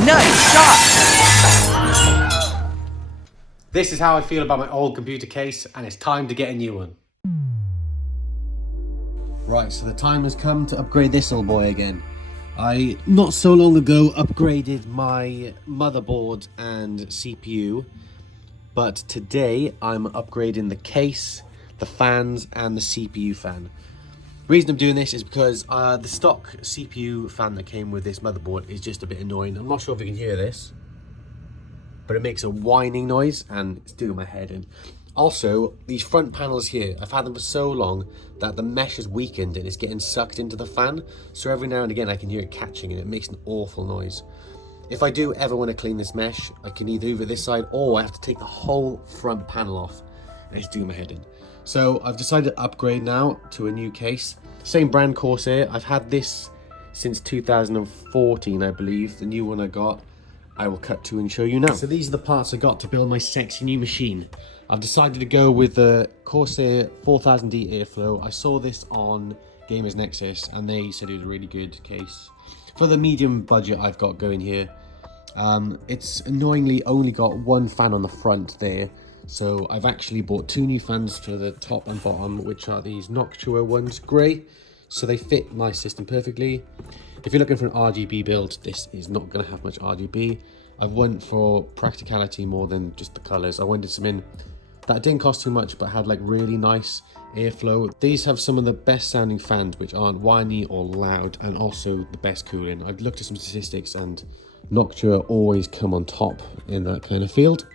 Nice shot! This is how I feel about my old computer case, and it's time to get a new one. Right, so the time has come to upgrade this old boy again. I, not so long ago, upgraded my motherboard and CPU, but today I'm upgrading the case, the fans, and the CPU fan. The reason I'm doing this is because the stock CPU fan that came with this motherboard is just a bit annoying. I'm not sure if you can hear this, but it makes a whining noise and it's doing my head in. Also, these front panels here, I've had them for so long that the mesh is weakened and it's getting sucked into the fan. So every now and again I can hear it catching and it makes an awful noise. If I do ever want to clean this mesh, I can either do it this side or I have to take the whole front panel off and it's doing my head in. So I've decided to upgrade now to a new case. Same brand, Corsair. I've had this since 2014, I believe. The new one I got, I will cut to and show you now. So these are the parts I got to build my sexy new machine. I've decided to go with the Corsair 4000D airflow. I saw this on Gamers Nexus and they said it was a really good case. For the medium budget I've got going here, it's annoyingly only got one fan on the front there. So I've actually bought two new fans for the top and bottom, which are these Noctua ones, grey. So they fit my system perfectly. If you're looking for an RGB build, this is not going to have much RGB. I've went for practicality more than just the colours. I wanted some in that didn't cost too much, but had like really nice airflow. These have some of the best sounding fans, which aren't whiny or loud, and also the best cooling. I've looked at some statistics and Noctua always come on top in that kind of field.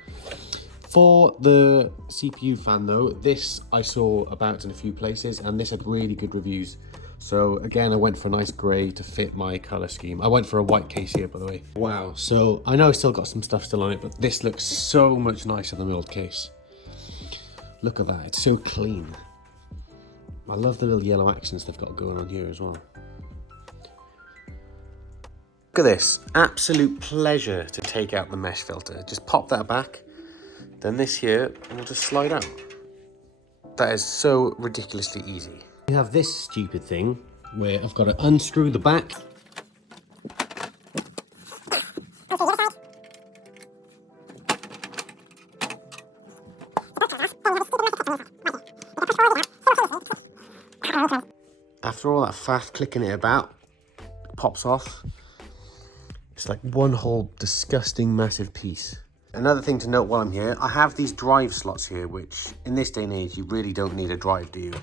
For the CPU fan though, this I saw about in a few places and this had really good reviews. So again, I went for a nice grey to fit my colour scheme. I went for a white case here, by the way. Wow, so I know I still got some stuff still on it, but this looks so much nicer than the old case. Look at that, it's so clean. I love the little yellow accents they've got going on here as well. Look at this, absolute pleasure to take out the mesh filter. Just pop that back. Then this here will just slide out. That is so ridiculously easy. We have this stupid thing where I've got to unscrew the back. After all that faff clicking it about, it pops off. It's like one whole disgusting massive piece. Another thing to note while I'm here, I have these drive slots here, which in this day and age, you really don't need a drive, do you?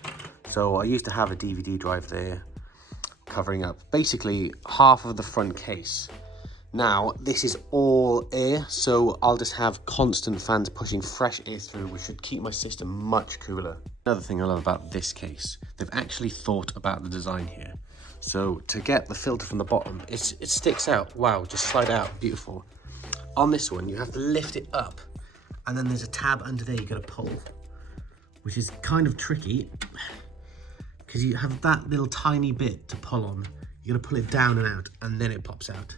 So I used to have a DVD drive there, covering up basically half of the front case. Now, this is all air, so I'll just have constant fans pushing fresh air through, which should keep my system much cooler. Another thing I love about this case, they've actually thought about the design here. So to get the filter from the bottom, it sticks out. Wow, just slide out, beautiful. On this one, you have to lift it up, and then there's a tab under there you got to pull, which is kind of tricky because you have that little tiny bit to pull on. You got to pull it down and out, and then it pops out.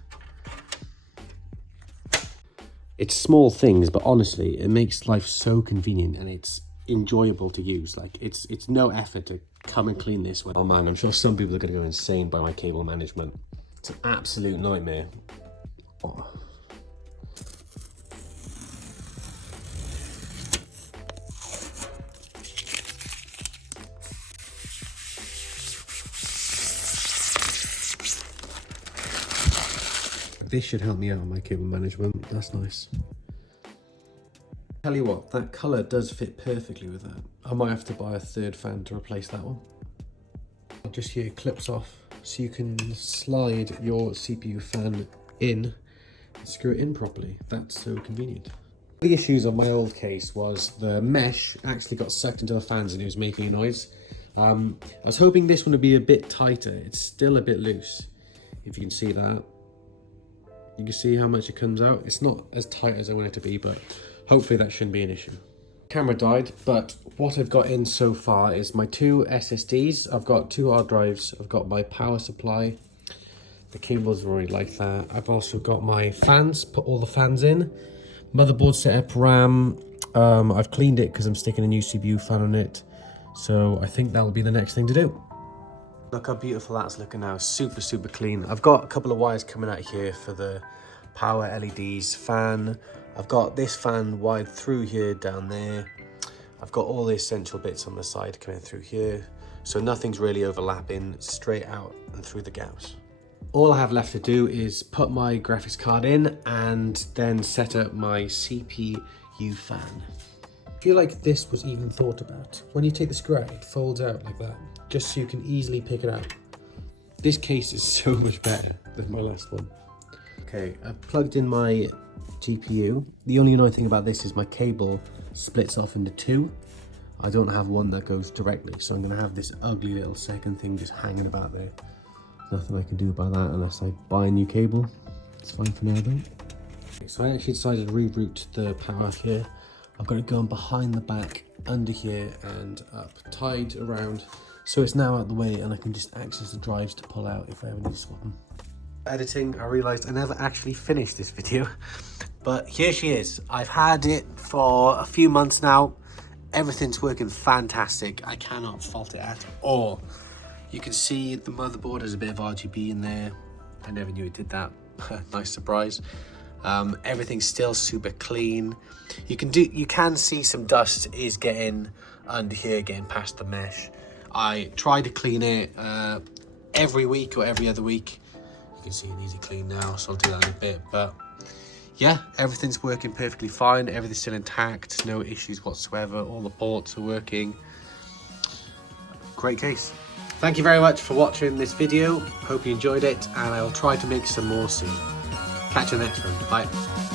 It's small things, but honestly, it makes life so convenient, and it's enjoyable to use. Like it's no effort to come and clean this one. Oh man, I'm sure some people are going to go insane by my cable management. It's an absolute nightmare. Oh. This should help me out on my cable management. That's nice. Tell you what, that colour does fit perfectly with that. I might have to buy a third fan to replace that one. Just here it clips off, so you can slide your CPU fan in and screw it in properly. That's so convenient. The issues of my old case was the mesh actually got sucked into the fans and it was making a noise. I was hoping this one would be a bit tighter. It's still a bit loose, if you can see that. You can see how much it comes out. It's not as tight as I want it to be, but hopefully that shouldn't be an issue. Camera died, but what I've got in so far is my two SSDs. I've got two hard drives. I've got my power supply. The cables are already like that. I've also got my fans, put all the fans in. Motherboard setup, RAM. I've cleaned it because I'm sticking a new CPU fan on it. So I think that'll be the next thing to do. Look how beautiful that's looking now. Super, super clean. I've got a couple of wires coming out here for the power LEDs, fan. I've got this fan wired through here, down there. I've got all the essential bits on the side coming through here. So nothing's really overlapping, straight out and through the gaps. All I have left to do is put my graphics card in and then set up my CPU fan. I feel like this was even thought about. When you take the screw out, it folds out like that, just so you can easily pick it out. This case is so much better than my last one. Okay, I've plugged in my GPU. The only annoying thing about this is my cable splits off into two. I don't have one that goes directly, so I'm gonna have this ugly little second thing just hanging about there. Nothing I can do about that unless I buy a new cable. It's fine for now though. Okay, so I actually decided to reroute the power here. I've got it going behind the back, under here and up, tied around. So it's now out of the way and I can just access the drives to pull out if I ever need to swap them. Editing, I realised I never actually finished this video, but here she is. I've had it for a few months now. Everything's working fantastic. I cannot fault it at all. You can see the motherboard has a bit of RGB in there. I never knew it did that. Nice surprise. Everything's still super clean. You can see some dust is getting under here, getting past the mesh. I try to clean it every week or every other week. You can see an easy clean now, so I'll do that in a bit. But yeah, everything's working perfectly fine. Everything's still intact, no issues whatsoever. All the ports are working. Great case. Thank you very much for watching this video. Hope you enjoyed it, and I will try to make some more soon. Catch you next one. Bye.